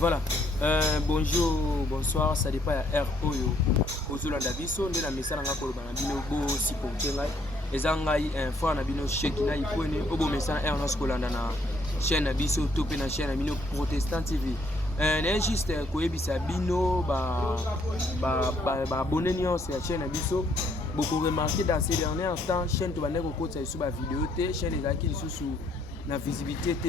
Voilà. Bonjour, bonsoir, ça dépend ya air oyo. Ozolanda biso nde na message nga koloba na bino bo supporter ngai. Eza ngai info na bino sheki na ipone obo message air nos kolanda na chaîne na biso to pe na chaîne na bino Protestant TV. Na juste koyebisa bino ba abonné nyonso ya chaîne na biso. Beaucoup remarqué dans ces derniers temps chaîne to bande ko kotsa isu ba vidéo te, chaîne ezaki lisusu na visibilité te.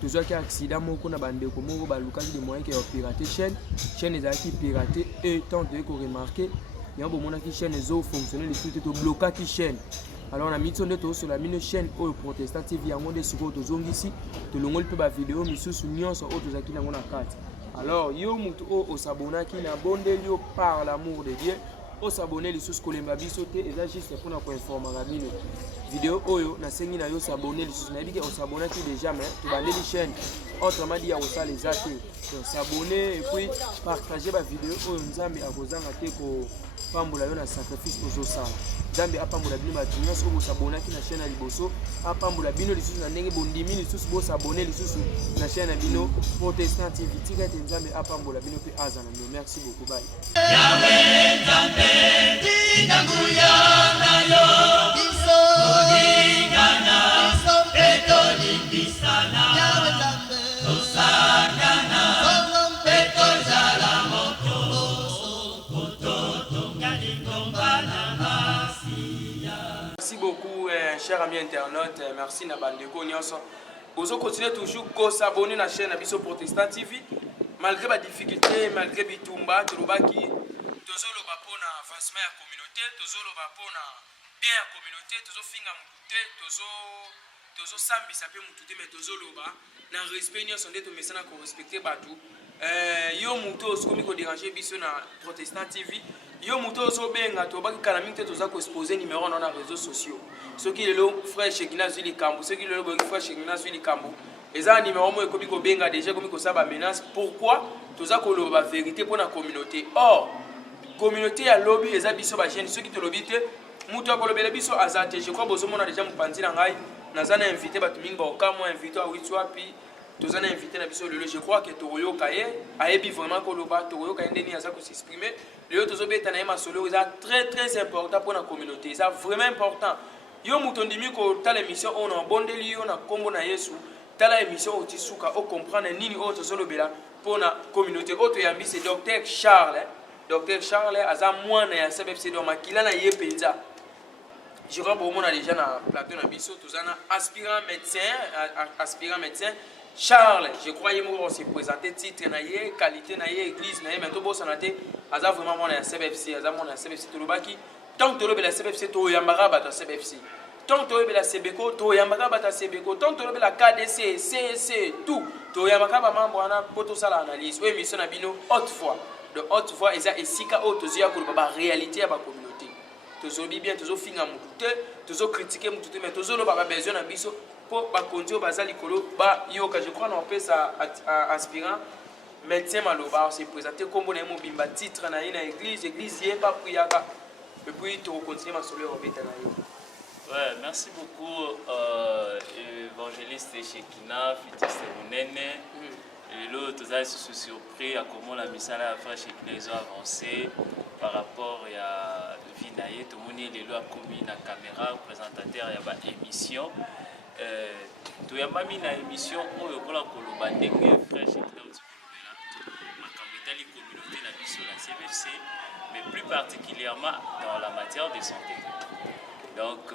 Toujours qu'il y a accident moko na bande ko moko ba lukaki de moyens qui ont piraté chaîne ezaki piraté et tant de ko remarquer il y a bon mona qui chaîne ezo fonctionner les tout to bloquer qui chaîne. Alors on a mis sonde to sur la mine chaîne au Protestant TV yango de siko to zongisi to longol pe ba vidéo misusu nyonso o to zaki nango na kati. Alors yo mutu o s'abonnaki na bondeli yo par l'amour de Dieu. O s'abonner les sous kolemba biso te eza juste pour na ko informer la bino vidéo oyo na sengi na yo s'abonner les sous na biki on s'abonner qui déjà mais tu bandeli chaîne autrement dit ya osa les até donc s'abonner et puis partager ba vidéo oyo nzambe akozanga te ko pambola yo na sacrifice ozo sala nzambe apambola bino ba nyonso oyo s'abonner ki na chaîne ya liboso apambola bino les sous na ndenge bondimi les sous bo s'abonner les sous na chaîne ya bino Protestant TV tika te nzambe apambola bino pe azana no merci beaucoup bye. Merci beaucoup, chers amis internautes. Merci na bandeko nyonso. Vous continuez toujours à s'abonner à la chaîne Abisso Protestant TV. Malgré les difficultés, malgré les tombas, tout le baki, toujours le bapon à avancement à la communauté, toujours le bapon à bien la communauté, toujours finga mouté, toujours sambi ça peut mouté, mais toujours le bas. Dans le respect, nous sommes des messages qu'on respecte partout. Yo mouto, ce qu'on déranger biso na Protestant TV. Yo mouto so benga to baki calamité to za ko exposer numéro dans les réseaux sociaux. Ceux qui le frère Shekina Zuli Kambo, ceux qui le frère Shekina Zuli Kambo. Et ça numéro moi comme ko benga déjà comme ko ça ba menace. Pourquoi to za ko la vérité pour la communauté. Or communauté ya lobby et ça biso ba chaîne ceux qui te lobby te mouto ko lobby biso azate. Je crois bozo mona déjà mpanzi na ngai nazana invité ba tuminga ba okamo invité a witwa pi tous en invité na biso lelo je crois que Toroyo Kaye ayebi vraiment ko loba Toroyo Kaye ndeni aza ko s'exprimer le to zo beta na ma solo c'est très important pour la communauté c'est vraiment important yo mutondimi ko tala émission on a bondeli yo na kombo na Yesu tala émission otisuka o comprendre nini o to zo lobela pour la communauté auto yambi c'est docteur Charles aza mwana ya CBFC do makila na ye penza je crois bon on a déjà na plateau na biso tous en aspirant médecin Charles, je crois qu'il m'a aussi présenté titre naie, qualité naie, église naie, mais tout bon santé, aza vraiment mon CBFC, aza mon CBFC tout le baki. Tant que tu la CBFC, tu yambara bata CBFC. Tant que tu la CBCO, tu yambara bata CBCO. Tant que tu la KDC, CC, tout, tu yambara ba membre ana poto sala analyse. Oui, mission na bino autrefois. De autrefois, eza esika auto zia ko ba réalité ya ba communauté. Toujours bien, toujours finga mututé, toujours critiquer mututé, mais toujours le ba besoin na biso. Pour continuer à likolo ba yoka je crois on peut ça aspirant médecin maloba se présenter comme on aime bimba titre na église yé pas priaka et puis tu continuer à solo robeta na yo. Ouais, merci beaucoup évangéliste Shekina Fitiste Munene. Et là tous les surpris à comment la mission à frère Shekina ils ont avancé par rapport à Vinaye tout le monde les lois commis la caméra présentateur il y a ba émission tu as mis une émission où il y a un frère la communauté la CBFC, mais plus particulièrement dans la matière de santé. Donc,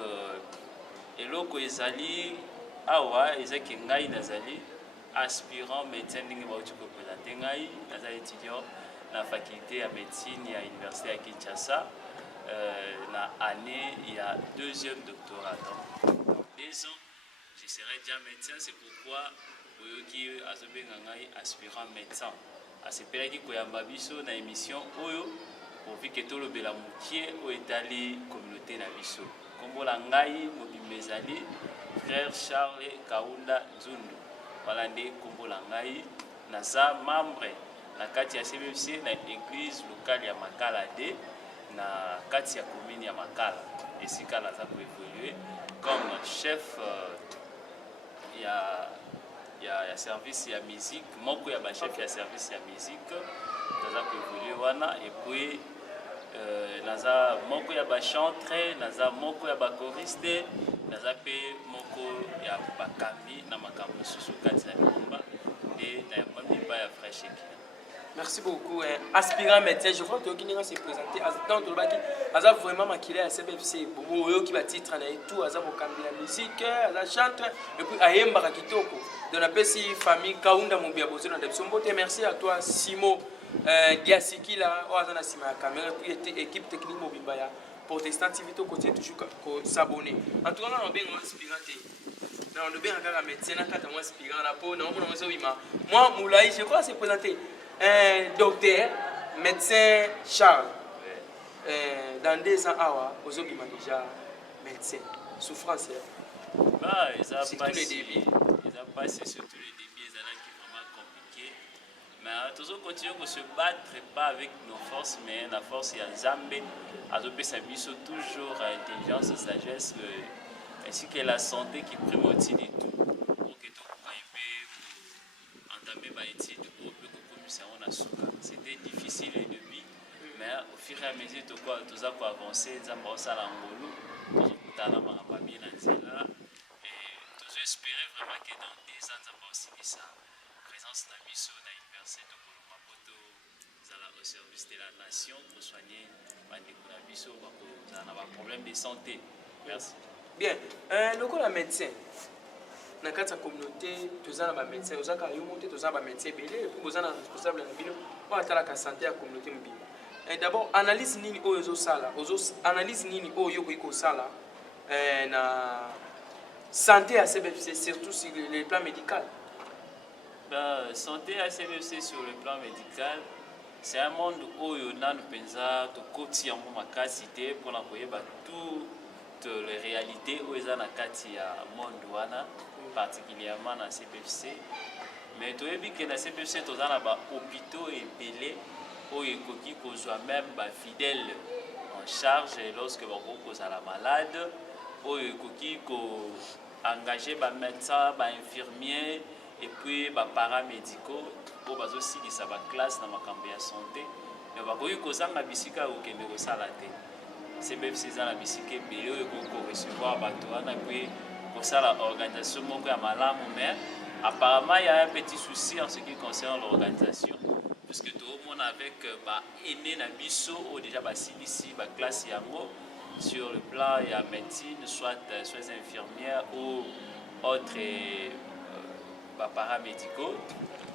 et là, Ezali, Awa, Ezaki Ngai Nazali, aspirant médecin, étudiant dans la faculté de médecine à l'université à Kinshasa, dans l'année, il y a deuxième doctorat. Donc, 2 ans. Je serai déjà médecin, c'est pourquoi Oyoki Azobengangai aspirant médecin. À ce période qui koyamba biso na émission Oyo pour que tout le bela moutier au étali communauté na biso. Kombo la ngai mobimbezali frère Charles Kaunda Zundu. Voilà ndé kombo la ngai naza membre na kati ya CBFC na église locale ya Makala D na kati ya commune ya Makala. Et si kala za ko évoluer comme chef il y a ya service ya musique moko ya bachef ya service ya musique naza koévolue wana et puis naza moko ya bachantre naza moko ya bachoriste naza mpe moko ya bakambi na makambo mosusu kati na lingomba nde nayambami epai ya frère Shekina. Merci beaucoup. Aspirant médecin, je crois que tu as se présenter. Dans le bac, Aza vraiment maquillé à CBFC. Bobo qui va titre et tout, Aza Bokambi la musique, Aza chante, et puis Ayemba Kitoko. De la PCI famille Kaunda Mobia Bozo dans Debsombo. Merci à toi, Simo Diasiki, là, Oazana Sima Caméra, et puis équipe technique Mobibaya. Protestant TV, tu continues toujours à s'abonner. En tout cas, on a bien aspirant. On a bien un médecin, on a aspirant la peau, moi, Moulaï, je crois, c'est présenté. Un docteur, médecin Charles, dans 2 ans, aux autres, déjà médecin. Souffrance. Bah, ils ont passé sur tous les débuts, ils ont vraiment compliqué. Mais toujours continuer à se battre, pas avec nos forces, mais la force est en Zambé. À toujours intelligence, sagesse, ainsi que la santé qui prime aussi de tout. Pour que tout entamer ma étude. C'était difficile au début, mais au fur et à mesure que tu as avancé, tu as avancé à l'angolo, tu as bien et tu espérer vraiment que dans 10 ans, tu as aussi sa présence dans l'université au service de la nation pour soigner les problèmes de santé. Merci. Bien, le médecin. Dans la communauté, tous les médecins, tous les médecins belé, et puis vous êtes responsable de la santé de la communauté. D'abord, analyse nini oyo sala, analyse nini oyo ko sala na santé à CBFC, surtout sur le plan médical. Ben, santé à CBFC sur le plan médical, c'est un monde où on pensa to koti yango makasité pour l'envoyer toutes les réalités où ils ont na kati ya monde wana. Particulièrement dans CPFC. Mais tu as vu que dans CPFC, tu as des hôpitaux et belés où il y a même des fidèles en charge lorsque tu es malade, où il y a engagé des médecins, des infirmiers et puis des paramédicaux pour aussi qui sont en classe dans la santé. Mais tu as vu que tu as CPFC dans la bicyclette belé où il faut recevoir des pour ça l'organisation mais apparemment il y a un petit souci en ce qui concerne l'organisation puisque tout le monde avec aîné Nabiso ou déjà ici classe yango sur le plan il y a médecine soit infirmières ou autres paramédicaux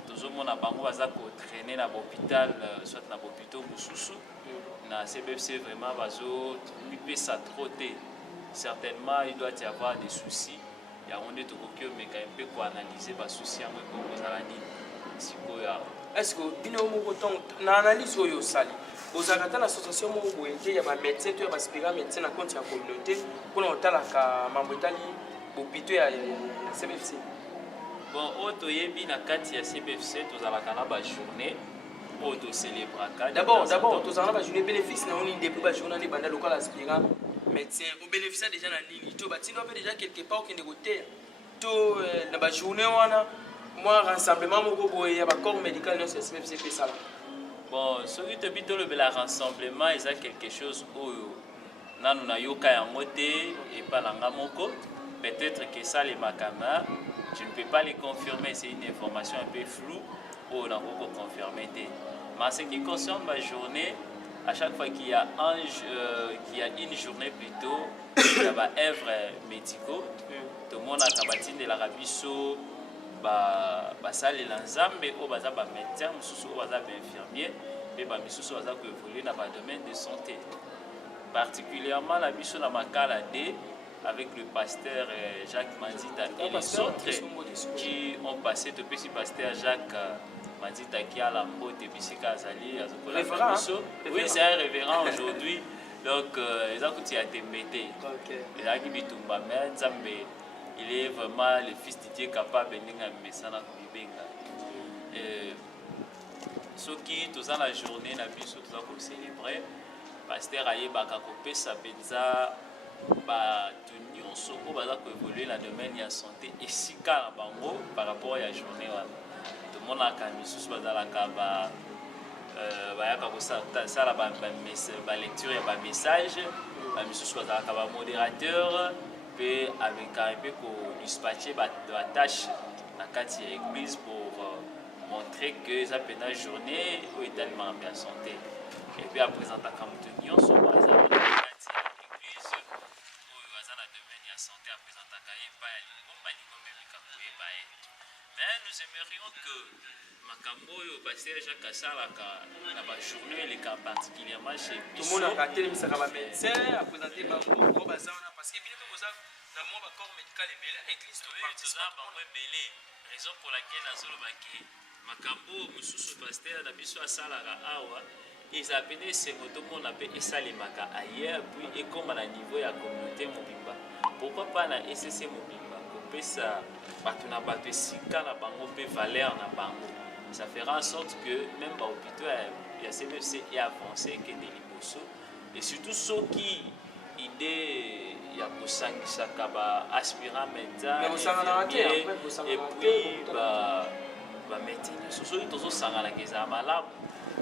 tout le monde a traîné dans l'hôpital soit dans l'hôpital Moussousou na CBFC vraiment bazo ça trotter. Certainement, il doit y avoir des soucis. Il y a un autre mais quand même pour analyser les soucis est-ce que vous analyse oyo sali vous avez l'association il y a des médecins qui sont aspirants médecins dans la communauté pour la hôpital à CBFC. Bon, au yebi na kati ya CBFC tous la journée pour célébrer. D'abord, tous la journée bénéfice na on depuis la journée banda local aspirant médecin au bénéfice déjà na nini to batino déjà quelque part qui négocie to na ba journée wana moi rassemblement moko boye ya ba corps médical non c'est CPFC ça là. Bon ce qui te bito le bel rassemblement il y a quelque chose où nanu na yoka yango te et pas langa moko peut-être que ça les makama je ne peux pas les confirmer c'est une information un peu floue ou na ko confirmer te mais ce qui concerne ma journée à chaque fois qu'il y a une journée plutôt, il y a des œuvres médicaux. Tout le monde a tabatin de l'Arabie Saoudite, salle et l'ensemble, mais au bazar des médecins, au bazar des infirmiers, et au bazar qui évolue dans le domaine de santé. Particulièrement la mission dans ma caladé avec le pasteur Jacques Mandita et les autres qui ont passé depuis le pasteur Jacques Mandita qui a la mot de Bissika Azali. Oui, c'est un révérend aujourd'hui. Donc, ils ont été métés. Il est vraiment le fils de Dieu capable de venir à Messana Kubibenga. Ce qui, tout ça, la journée, nous avons célébré. Pasteur Aye Bakakopé Sabenza bato nyonso oyo baza koévolue na domaine ya santé esika na bango par rapport ya journée wana tomonaka misusu bazalaka bayaka kosala balecture ya bamessage bamisusu bazalaka bamodérateur mpe avec mpe kodispatche batâche na kati ya église pour montrer que eza mpena journée oyo etalimaka mpe ya santé et puis apresentaka moto nyonso baza na kati ya église oyo aza na domaine ya santé apresentaka ye epai ya lingomba lingomba emikako yeba ye. Mais nous aimerions que makambo oyo paster Jacques asalaka na bajournée eleka particulièrement chez biso tomonaka atelemisaka bamédecin apresente bango oyo baza wana parce que bino mpe boza na mwa bacorps médical ebele na église toza bango ebele raison pour laquelle nazolobaki makambo mosusu paster na biso asalaka awa eza pene esengo tomona mpe esalemaka ailleurs puis ekóma na niveau ya communauté mobimba pourquoi pas na ecc mobimba kopesa bato na bato esika na bango mpe valeur na bango. Ça fera en sorte que même bahôpitaux ya CBFC est avancé que de liboso et surtout ceux qui idée ya kosangisaka baaspirant médecin et puis bamédecin nyonso soki tozosanganaka ezala malamu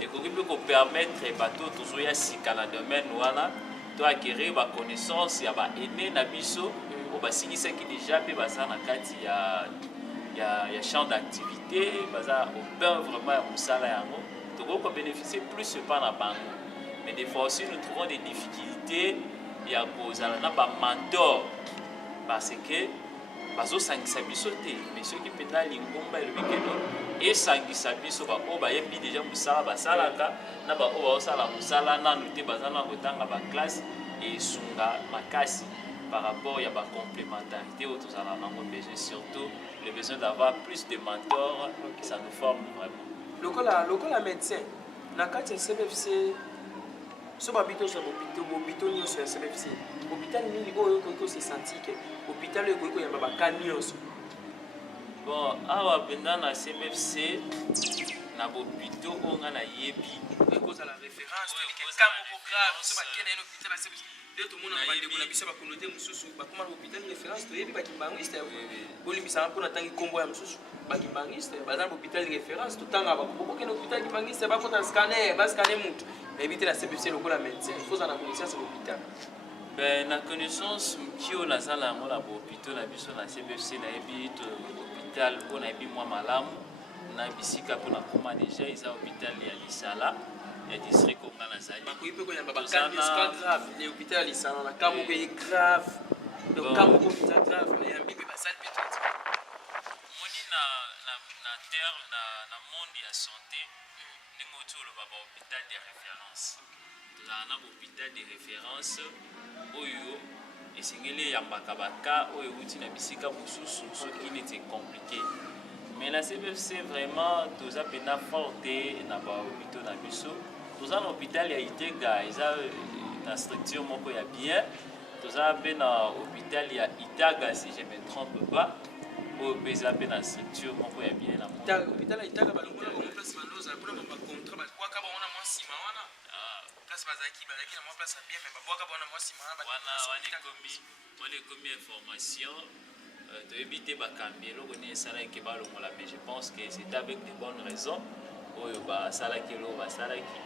ekoki mpe kopermettre bato tozoya sika na domaine wana to acquérir baconnaissance ya baene na biso oyo basilisaki déjà mpe baza na kati ya champ d'activité baza au pain vraiment ya mosala yango tokoki kobénéficier plus pas na bango. Mais des fois aussi nous trouvons des difficultés ya kozala na bamantor parce que bazosangisa biso te mais soki mpena lingomba elobi keno esangisa biso baoyo bayebi déjà mosala basalaka na baoyo baosala mosala nanu te baza na kotanga baklasse esunga makasi par rapport à la complémentarité où nous avons besoin, surtout le besoin d'avoir plus de mentors, ça nous forme vraiment. Lokola médecin, na kati ya CBFC, so babito za bobito nyonso ya CBFC, hôpital nini oyo ko se senti que hôpital oyo ko yamba bakani nyonso. Bon, awa penda na CBFC na bobito onga na yebi ko za la référence que kambo grave so bakena ino hôpital na CBFC. Tout le monde a parlé de la bise bakonote mususu bakoma hôpital référence to yebi bakimbangiste bolimbisa mpona tangi kombo ya mususu bakimbangiste baza hôpital référence to tanga bakoko kena hôpital kimbangiste bakota scanner ba scanner mutu éviter la CBC lokola médecin il faut ça na connaissance hôpital ben na connaissance mkio na sala ngo la hôpital na biso na CBC na yebi to hôpital on a yebi moi malamu na bisika pona koma déjà isa hôpital ya Lisala ya district comme dans la salle. Oui, peut qu'on grave. Les hôpitaux ils sont na kamo que grave. Donc kamo ko hôpital grave, il y a un bébé basal peut-être. Moni na terre na monde ya santé, ndingo tu le baba hôpital de référence. Tozana hôpital de référence oyo esengeli ya bakabaka oyo uti na bisika mususu so qui n'était compliqué. Mais la CBFC vraiment tous a pena forte na ba hôpital na biso. Tous un hôpital ya Itega, ils ont une structure moko ya bien. Tous a pena hôpital ya Itaga si je me trompe pas. Au beza pena structure moko ya bien la mo. Hôpital ya Itaga balongola ba place bandoza pour ba contrat ba kwa ka ba ona mwa sima wana. Place bazaki balaki na mwa place bien mais ba kwa ka ba ona mwa sima wana. Wana komi information de éviter bakambi eloko ni esala ke balongola mais je pense que c'est avec de bonnes raisons oyo ba sala ke lo ba sala ki.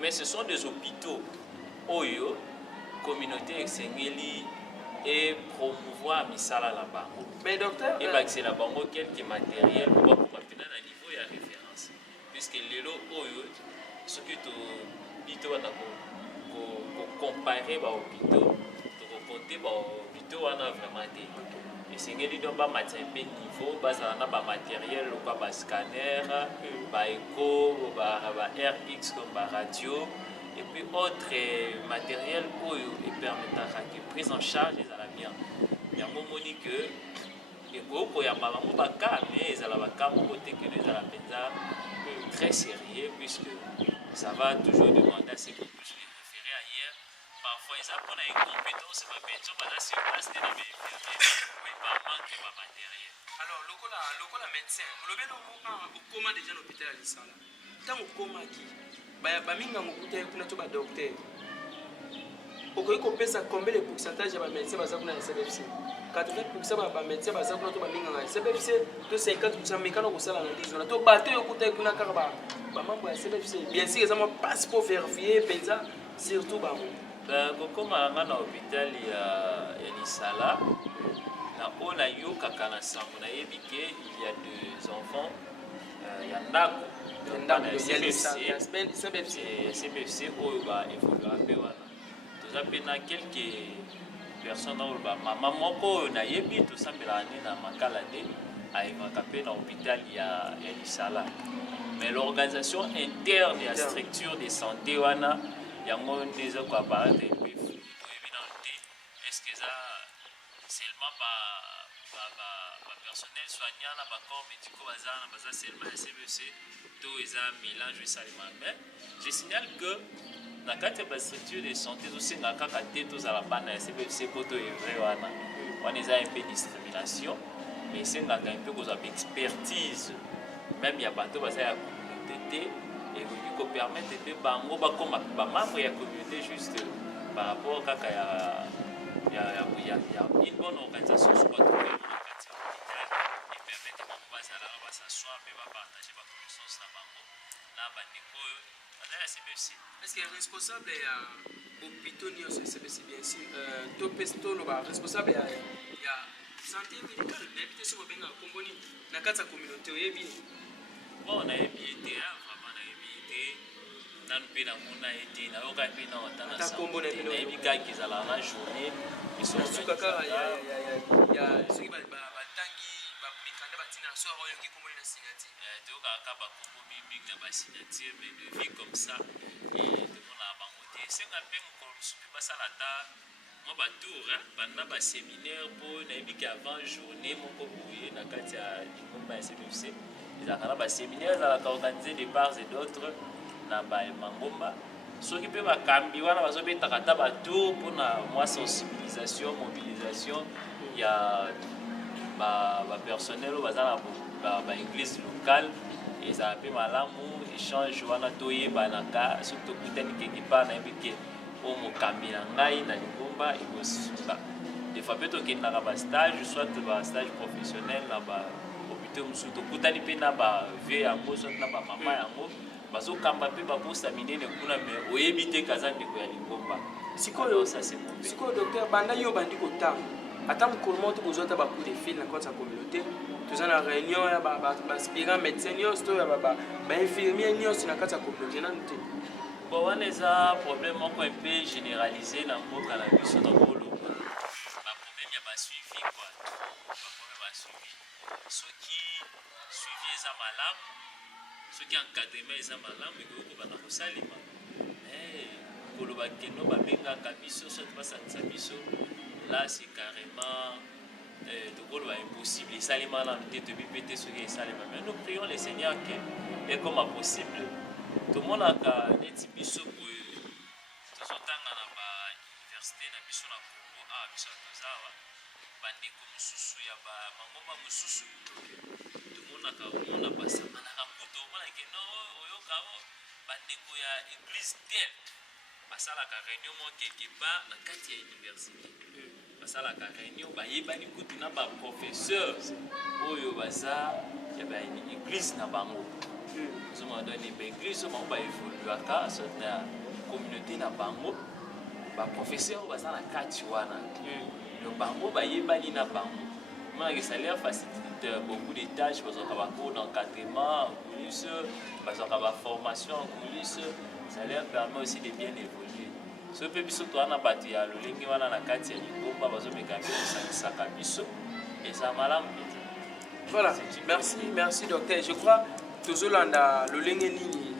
Mais ce sont des hôpitaux oyo communauté exengeli et promouvoir misala là-bas. Mais docteur et bah c'est la bango quelques matériels pour finir à niveau et à référence puisque lelo oyo ce que to bito wana ko comparer ba hôpitaux to compter ba hôpitaux wana vraiment des esengeli donc ba matériel niveau bazala na ba matériel quoi ba scanner ba écho ba RX comme ba radio et puis autre matériel oyo et permettra que prise en charge ezala bien yango moni que ekoko ya malango baka mais ezala baka moko te que ezala penza très sérieux puisque ça va toujours demander à ce que puisse les référer ailleurs parfois ils apprennent à une compétence ma personne va sur place de la mais pas manque de matériel. Alors lokola médecin lobe no au coma déjà l'hôpital à Lisala tant au coma qui ba minga ngokuta kuna to ba docteur okoki kopesa combien de pourcentage ya bamédecin baza kuna na SBFC? 80% bamédecin baza kuna to balingaka ya SBFC, to 50% mekana kosala na 10 wana to bato oyo okutai kuna kaka bamambo ya SBFC. Bien sûr eza mwa passeport vérifié mpenza surtout bango. kokoma nga na hôpital ya Lisala na oyo nayokaka na sango nayebi ke il y a des enfants ya ndako CBFC oyo baévoluera mpe wana toza mpe na quelques personnes oyo bamama moko oyo nayebi tosambelaka nde na makala nde ayevaka mpe na hôpital ya Lisala. Mais l'organisation interne ya structure de santé wana yango nde eza koapparaître mpe toyebi nano te est ce que eza seulement bapersonnel soignant na bacorps médicaux baza seulement ya CBC to eza mélange esalema. Mais je signale que na kati ya bastructure de santé tosenga kaka te tozala bana ya CBC po toevre wana eza un peu discrimination, mais esengaka un peu kozwa baexpertise même ya bato baza ya communauté te ekoki kopermettre mpe bango bakoma bamembre ya communauté juste par rapport kaka ya une bonne organisation so batrouve na kati ya hôpital epermettre bango bazalaka basassoir mpe bapartage baconnaissance na bango na bandeko oyo baza ya CBC. Est-ce que responsable ya hôpitaux nyonso ya CBC bien sûr toloba responsable ya santé médicale nayebi te soki obengaka kombo nini na kati ya communauté oyebi? Bon nayebi ete vraiment nayebi ete nanu mpe namona ete nayoka mpe na otana sango nayebi kaka ezalaka na journée esosuka kaka ya soki batangi bamekanda batina na soir oyoki kombo nini na signature toyokaka kaka bakombo mingi na basignature mais de vie comme ça tomonaka bango te esenga mpe mokolo mosusu mpe basala ata mwa batour banda baséminaire mpo nayebiki avant journée moko boye na kati ya lingomba ya CBFC ezalaka na baséminaire ezalaka organisé de part et d'autres na bamangomba soki mpe bakambi wana bazobetaka ata batour mpona mwa sensibilisation mobilisation ya bapersonnel oyo baza na baéglise locale ezala mpe malamu échange wana toyebanaka soki tokutani quelque part nayebi ke oyo mokambi na ngai na lingomba ekosuka des fois mpe tokendaka bastage soit bastage professionnel na bahôpitaux mosusu tokutani mpe na bavie yango soit na bamama yango bazokamba mpe baposa minene kuna mais oyebi te kaza ndeko ya lingomba sikoyo docteur banda yo bandi kotanga ata mokolo moko tokozwa ata bacoup de fil na kati ya communauté toza na réunion ya baaspirant médecin nyonso to ya bainfirmier nyonso na kati ya communauté nanu te. Bon wana eza problème moko un peu généralisé na mboka na biso na koloba baproblème ya basuivi quoi baproblème ya suivi soki suivi eza malamu soki encadrement eza malamu ekoki kobanda kosalema koloba keno babengaka biso soki basalisa biso là c'est carrément tokoloba impossible esalema nanu te toyebi mpe te soki esalema mais nous prions le Seigneur que est comme possible tomonaka neti biso boye tozotanga na bauniversité na biso na Congo awa biso toza awa bandeko mosusu ya bamangomba mosusu tomonaka omona basamanaka kutu omonake no oyoka o bandeko ya église tel basalaka réunion mo quelque part na kati ya université basalaka réunion bayebani kutu na baprofesseur oyo baza ya baéglise na bango zoma donné baéglise bango baévoluaka soki na communauté na bango baprofesseur oyo baza na kati wana lo bango bayebani na bango monaka salaire facilite beaucoup de tâches bazwaka bacours d'encadrement en coulisses bazwaka baformation en coulisses salaire permet aussi de bien évoluer so mpe biso toza na bato ya lolenge wana na kati ya lingomba bazomeka mpe kosangisaka biso eza malamu mpenza. Voilà, merci docteur. Je crois tozolanda lolenge nini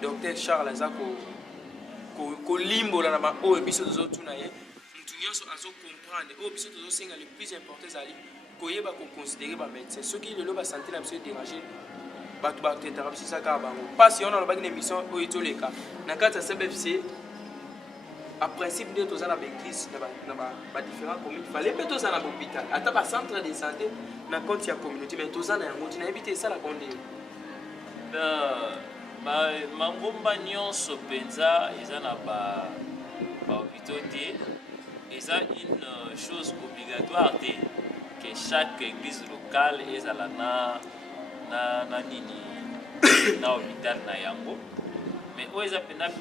docteur Charles aza kolimbola na baoyo biso tozotuna ye mutu nyonso azocomprendre oyo biso tozosenga le plus important ezali koyeba koconsidere bamédecin soki lelo basanté na biso edérange bato batetaka biso esaka bango mpasi wana alobaki na émission oyo etoleka na kati ya CBFC a principe nde toza na baéglise na badifférent communes fale mpe toza na bahôpital ata bacentre de santé na compte ya communauté mais toza na yango ti nayebi te esalaka nde mangomba nyonso mpenza eza na hôpitaux et ça une chose obligatoire que chaque église locale est à na nini na hôpital na yango. Mais où est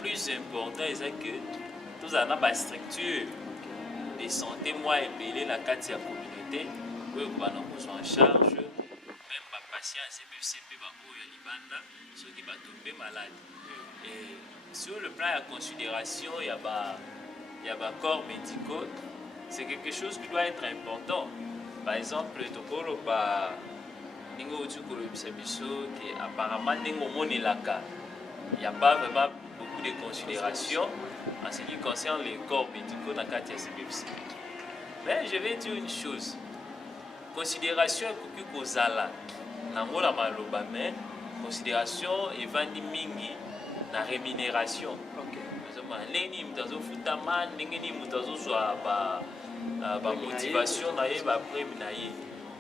plus important c'est que tous en a structure de santé moi épelé la carte de la communauté où on a en charge même pas patient CPCP ba oyo libanda ceux qui va tomber malade. Et sur le plan de considération il y a corps médicaux, c'est quelque chose qui doit être important. Par exemple tokolo ba ningo utukolo bisabiso qui apparemment ningo monelaka. Il n'y a pas vraiment beaucoup de considération en ce qui concerne les corps médicaux dans le cadre de CBFC. Mais je vais dire une chose. Considération est beaucoup kozala. Nango la maloba mais considération est vandi mingi na rémunération. Neni mutazo futama, neni mutazo soit ba motivation na ye ba prime na ye.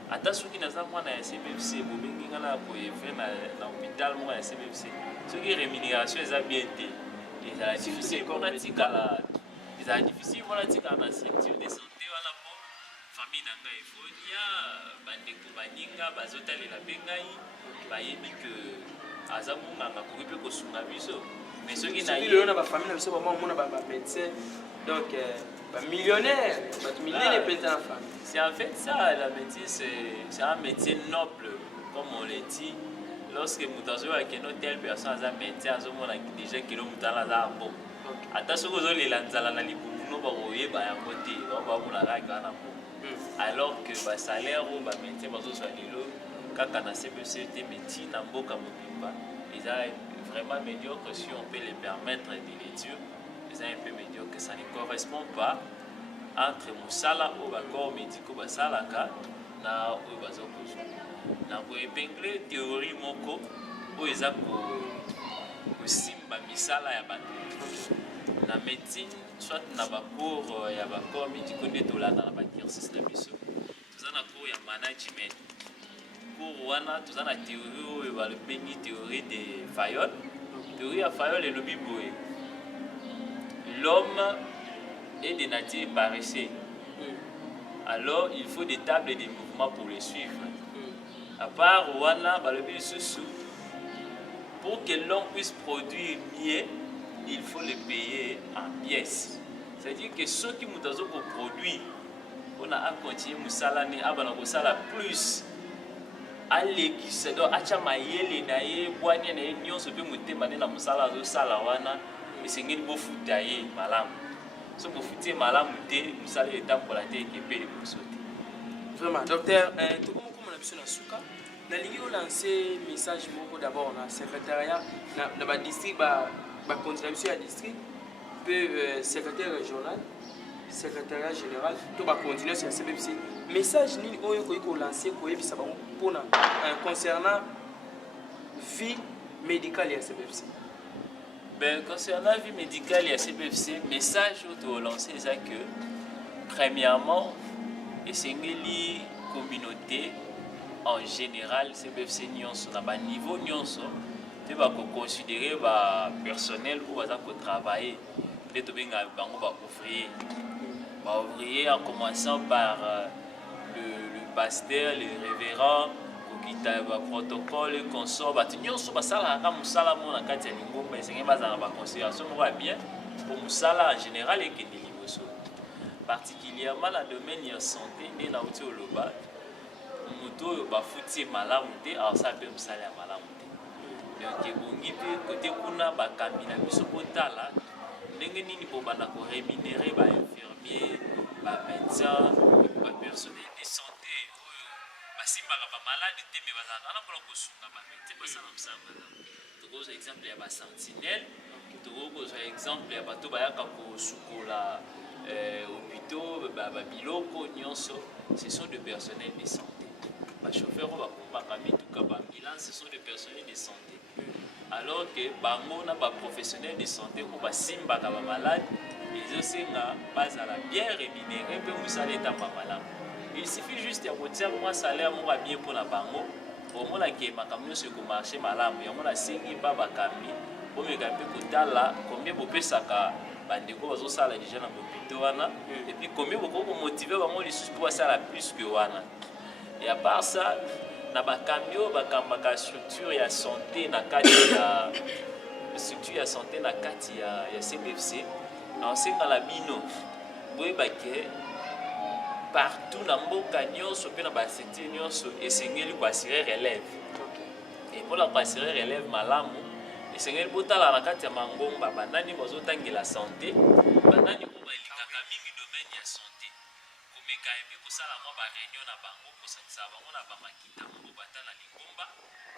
Ata soki naza mwana ya CBFC bobengi ngala ko yeve na hôpital mo ya CBFC. Ce qui est rémunération, c'est bien dit. Il est difficile pour la structure de santé à la famille d'Anga et Fonia, Bandeko Baninga, Bazotali la Bengaï, Bayebi que Azamunga a coupé au Sungabiso. Mais ceux qui n'ont pas famille, c'est vraiment mon médecin. Donc, millionnaire, millionnaire est la famille. C'est en fait ça, la médecine, c'est un métier noble, comme on l'a dit. Lorsque mutazo a une telle personne a médecin azomona déjà kilo mutala za bon ata soko zo lela nzala na libumu no ba oyeba ya côté ba mona la kana bon alors que ba salaire ou ba médecin bazo so lelo kaka na CBCT médecine na mboka mobimba ils ont vraiment médiocre si on peut les permettre de les dire ils ont un peu médiocre ça ne correspond pas entre musala ou ba corps médicaux ba salaka na ou bazo ko na ko épingler théorie moko o eza ko simba misala ya bato na médecine soit na ba cours ya ba corps médicaux de tolanda na ba cursus na biso toza na cours ya management cours wana toza na théorie oyo ba le bengi théorie de Fayol théorie ya Fayol et le biboé l'homme est de nature paresseuse alors il faut des tables de mouvement pour les suivre. À part Wana, pour que l'on puisse produire mieux, il faut le payer en pièces. C'est-à-dire que ceux qui nous produisent, on a continué à plus. Allez, qui se doit acheter les naïe, boire les nions, se peut monter maintenant dans musala wana, mais c'est une bonne foutaille, malam. Ce que vous faites malam, musala est temps pour la tête et payer pour sauter. Vraiment, docteur, tout comme on a vu sur la souka. Nous avons lancé un message d'abord dans le secrétariat, dans le district, dans le district, puis secrétaire régional, secrétariat général, tout va continuer sur le CBFC. Le message que nous lancé concernant la vie médicale et la CBFC. Concernant la vie médicale et la CBFC, le message que nous avons lancé, c'est que, premièrement, c'est une communauté. En général, CBFC nyonso na ba niveau nyonso te ba ko considérer ba personnel ou ba ko travailler de to benga bango ba ouvrier en commençant par le pasteur, le révérend qui ta ba protocole le consort ba nyonso ba sala ka musala mo na kati ya lingomba esengi ba za ba considération mo bien pour musala en général et que de liboso particulièrement dans le domaine de la santé et na uti oloba moto ba futi malamu te alors ça peut musala ya malamu te donc ebongi pe côté kuna ba kamina biso botala ndenge nini po bana ko rémunérer ba infirmier ba médecin ba personnel de santé ba simbaka ba malade te me bazana na polo ko sunga ba médecin ba sana musala to exemple ya ba sentinelle to exemple ya bato bayaka ko sukola hôpitaux ba biloko nyonso ce sont des personnels de santé. Les chauffeurs ce sont des personnels de santé. Alors que les professionnels de santé ou les simba malades, ils aussi bien rémunérés pour nous aller dans malade. Il suffit juste de retirer un salaire bien pour la bango omona ke makambo nyonso ekomarche malamu yango nasengi mpa bakambi bomeka mpe kotala combien bopesaka bandeko bazosala déjà na bopito wana et puis combien bokoki komotive bango lisusu mpo basala plus que wana. Et à part ça na bakambi oyo bakambaka structure ya santé na kati ya CBFC naosengala bino boyebake partout na mboka nyonso mpe na basecteur nyonso esengeli koassire relève. Et mpona koassire relève malamu esengeli botala na kati ya mangomba banani bazotangela santé banani oyo balikaka mingi domaine ya santé komeka epe kosala mwa bareunion na bango kosakisa bango na bamakita moko bata na lingomba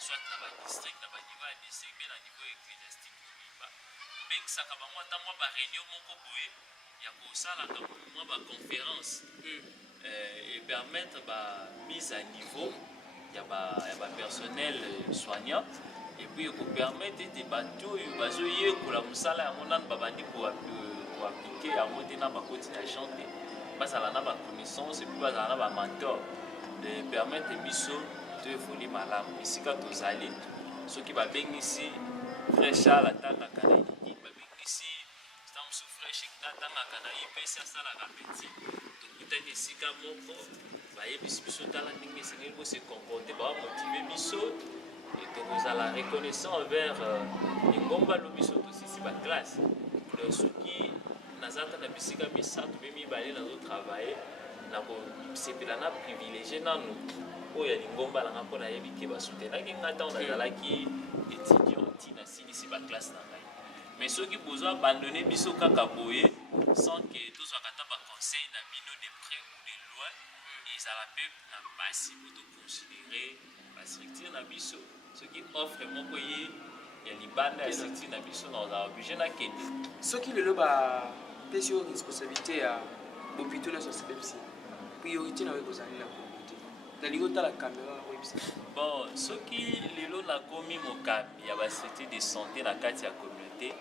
soit na badistrict na baniveau ya district mpe na niveau ecclésiastique mobimba obengisaka bango ata mwa bareunion moko boye ya kosalaka mwa baconférence et permettre mise à niveau ya bapersonnel soignant et puis permettre ete bato oyo bazoyekola mosala yango nanu babandi koaplike yango te na bakoti na champ te bazala na baconnaissance et puis bazala na bamentor permettre biso toefoli malamu esika tozali soki babengisi frère Charles atangaka na eliki babengisi stamsu frère Shekta atangaka na ipesi asalaka peti tokutani esika moko bayebisi biso tala ndenge esengeli kose comporte bamotive biso et tokozala reconnaissant envers lingomba lo biso tosisi baklasse soki nazata na bisika misato mpe mibale nazotravaille nakosepela na privilégie nanu oyo ya lingomba nanga mpo nayebi ke basutenaki nga ntango nazalaki étudiant ntina silisi baklasse na ngai mais soki bozwa abandonne biso kaka boye sans ke tozwaka ata baconseil na bino de près ou de loin ezala mpe na basi po toconsidere bastructure na biso soki offre moko ye ya libanda ya structure na biso na ozala oblige nakende soki lelo bapesi yo responsabilité ya bopito nyonso ya CBFC priorité nawe kozali na communauté nalingi otala caméra oyebisa bon soki lelo nakomi mokambi ya bastructure de santé na kati ya communauté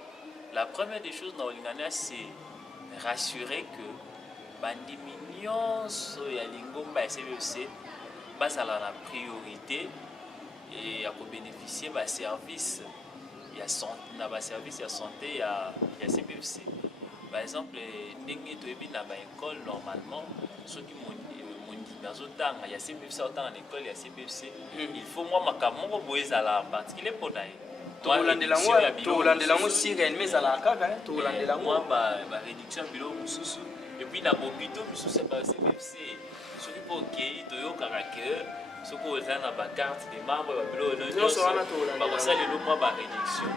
la première des choses na olingana c'est rassurer que bandimi nyonso ya lingomba ya CBFC bazala na priorité et à bénéficier de services ya santé ya CBFC. Par exemple, ndenge toyebi na ba école normalement soki mondimi azotanga ya CBFC otanga na école ya CBFC il faut moi makamoko boezala en particulier pour naye tolandela ngo si réellement ezala kaka tolandela ngo ba réduction bilo mususu et puis na bopito mususu pa CBFC soki po okei toyokaka ke soki oza na bacarte de membre babilo nyonso bakosalelo mwa baréduction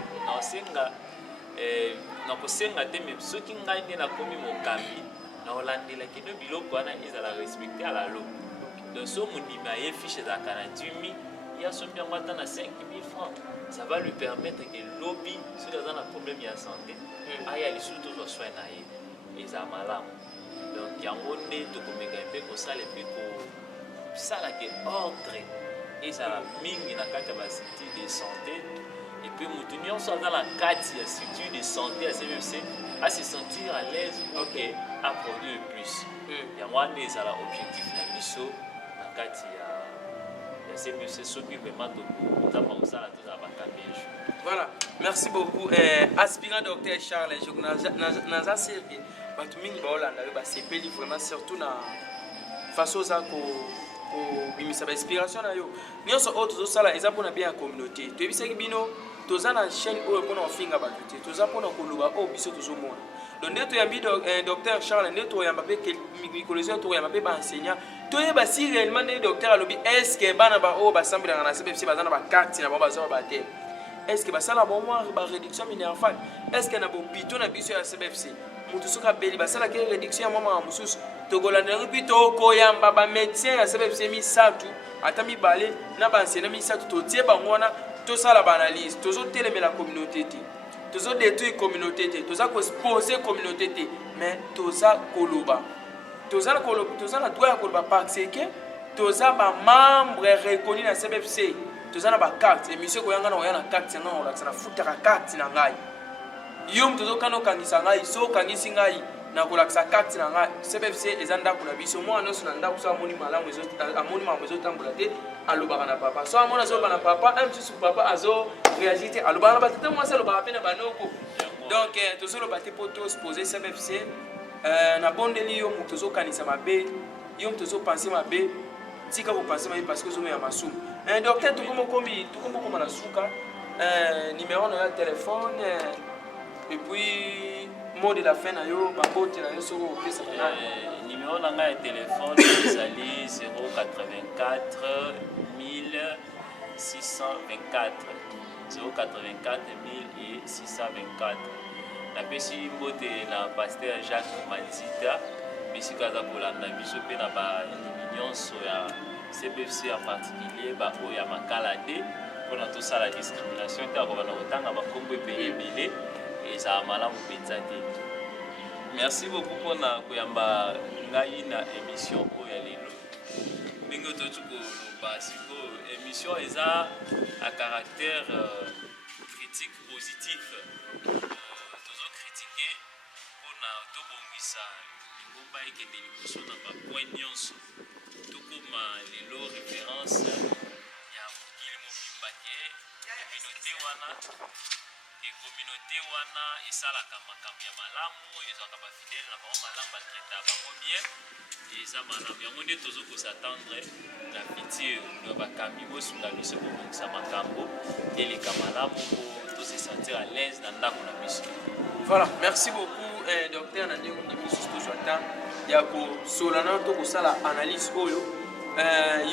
nakosenga te me soki ngai nde nakomi mokambi naolandelaki no biloko wana ezala respecte ala lo donc so mondimi aye fiche ezalaka na 10 000 ya sombi yango ata na 5 000 francs ça va lui permettre que lobi soki aza na problème ya santé aya lisusu tozwa soin na ye ezala malamu donc yango nde tokomeka mpe kosala mpe kosala ke ordre ezala mingi na kati ya bastructure de santé et puis mutu nyonso aza na kati ya structure de santé ya CBFC à se sentir à l'aise à produire plus yango wana ezala objectif na biso na kati ya CBFC soki vraiment tozama kosala tozala bakambi un jour. Voilà, merci beaucoup aspirant docteur Charles naza sirke bato mingi baolanda yo basepeli vraiment surtout na façon oza kobimisa bainspiration na yo nyonso oyo tozosala eza mpona bien ya communauté toyebisaki bino toza na chaîne oyo mpona kofinga bato te toza mpona koloba oyo biso tozomona donc nde toyambi docteur Charles nde toyamba mpe micrologie toyamba mpe baenseignant toyeba si réellement nde docteur alobi estce bana baoyo basambelaka na CBFC baza na bakarte na bango baza batele estce basala bomwa baréduction minervale estce na bopito na biso ya CBFC moto soki abeli basalaki réduction ya mwa mosusu tokolandelaki mpi tokoyamba bamédecin ya CBFC misato ata mibale na baenseignant misato totie bango wana tosala baanalyse tozotelemela communauté te tozodétruire communauté te toza koexpose communauté te mais toza koloba toza na droit ya koloba parce que toza bamembre reconnu na CBFC toza na bacarte émission koyanga na oya na carte yanga na olakisa na futaka carte na ngai yo moto tozokana okangisa ngai so okangisi ngai na kolakisa carte na nga CBFC eza ndako na biso mwana nyonso na ndako so amoni malamu amoni makambo ezotambola te alobaka na papa so amoni azoloba na papa mosusu papa azo réagir te alobaka na batata mwasi alobaka mpe na banoko donc tozoloba te mpo tospose CBFC na bondeli yo moto tozokanisa mabe yo moto tozopense mabe tika kopense mabe parce que ozomema masumu docteur tokomokoma na suka numéro na yo ya téléphone et puis mot de la fin na yo babote na yo soko opesaka nani numéro na ngai ya téléphone ezali 084 1624 084 1624 napesi mbote na pasteur Jacques Manzita bisika aza kolanda biso mpe na balimi nyonso ya CBFC en particulier baoyo ya makala te mpona tosala discrimination te akobana kotanga bakombo ebele ebele ezala malamu mpenza te. Merci beaucoup mpona koyamba ngai na émission oyo ya lelo ndenge totu koloba sikoyo émission eza à caractère critique positif tozokritike mpona tobongisa lingomba ekende liboso na bapoint nyonso tokoma lelo référence ya mokili mobimba te communauté wana communauté wana esalaka makambo ya malamu ezwaka bafidele na bango malamu batraita bango bien eza malamu yango nde tozokosatendre na futur ya bakambi bosunga biso kobongisa makambo eleka malamu po tose sentir à l'aise na ndako na biso. Voilà, merci beaucoup docteur na ndenge na biso tozwa temps ya kosolana to kosala analyse oyo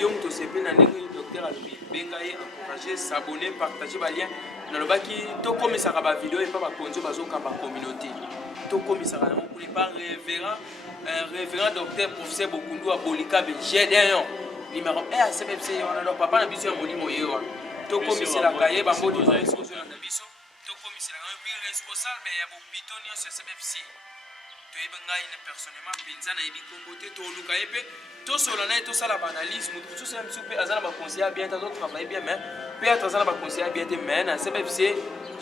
yo moto osepeli na ndenge docteur alobi benga ye encourager s'abonner partager balien nalobaki tokomisaka bavideo epa bakonzi bazokamba communauté tokomisaka yango kuli pa révérend docteur professeur Bokundu Abolikabe Gédéon numéro 1 ya CBFC wana donc papa na biso ya molimo ye wana tokomiselaka ye bambodi bazozolanda biso tokomiselaka yo puis responsable ya bopito nyonso ya CBFC toyebi ngai na personnellement mpenza nayebi kombo te toluka ye mpe tosola na ye tosala baanalyse moto mosusu ya biso mpe aza na baconseiller bien te azotravaille bien mais peut-être aza na baconseiller bien te mais na CBFC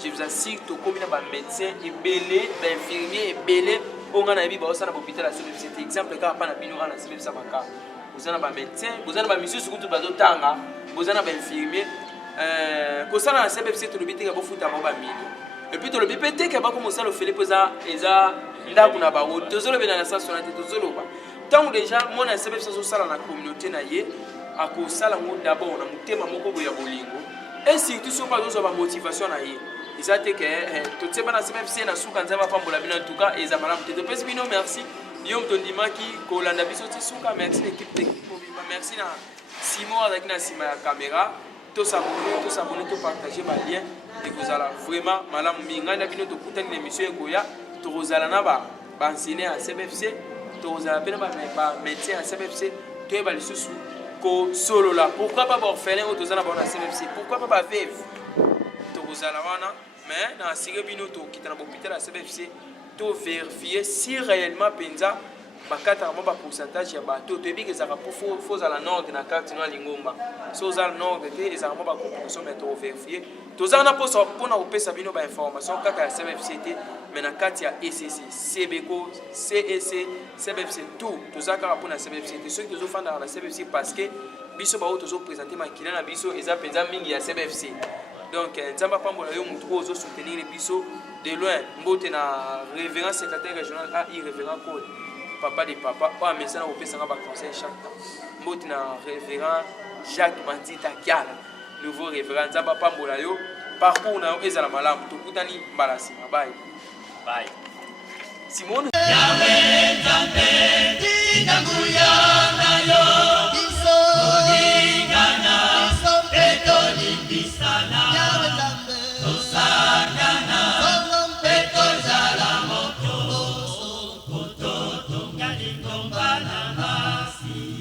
je vous assure tokomi na bamédecin ebele bainfirmier ebele oyo ngai nayebi baosala na bahôpital ya CBFC te exemple kaka mpa na bino wana na CBFC baka boza na bamédecin boza na bamisusu kutu bazotanga boza na bainfirmier kosala na CBFC tolobi teke bofuta bango bamili epuis tolobi mpe teke bako mosala ofele mpo eza ndako na bango tozolobela na sasona te tozoloba ntango deja mwana ya CBFC azosala na communauté na ye akosala yango d'abord na motema moko boye ya bolingo et surtout soki azozwa bamotivation na ye eza te ke totieba na CBFC na suka nzambe apambola bino en tout cas eza malamu te topesi bino merci yo moto ndimaki kolanda biso ti suka merci l'équipe technique mobimba merci na Simon azalaki na nsima ya caméra tosabone topartage balien ekozala vraiment malamu mingi ngai na bino tokutani na émission ekoya tokozala na baenseigne ya CBFC tokozala mpe na bamédecin ya CBFC toyeba lisusu kosolola pourquoi pas baorphelin oyo toza na bango na CBFC pourquoi pas baveve tokozala wana mais na asire bino tokita na bahôpital ya CBFC tovérifie si réellement mpenza bakataka mwa bapourcentage ya bato toyebi ezalaka mpo fozala norde na carte no ya lingomba so ozala norde te ezalaka mwa bacomplication mais toverifie tozala na mposa mpona kopesa bino bainformation kaka ya CBFC te mais na kati ya ECC CBECO CEC CBFC tout toza kaka mpona CBFC te soki tozofandaka na CBFC parce que biso baoyo tozoprésente makila na biso eza mpenza mingi ya CBFC donc nzambe apambola yo motu oyo ozosoutenir biso de loin mbote na révérend secrétaire régional AI révérend Cole papa de papa oyo amesana kopesanga baconseil chaque temps mbote na révérend Jacques Manzita Kiala nouveau révérend nzambe apambola yo parcours na yo ezala malamu tokutani mbala nsima bye bye Simone Gonna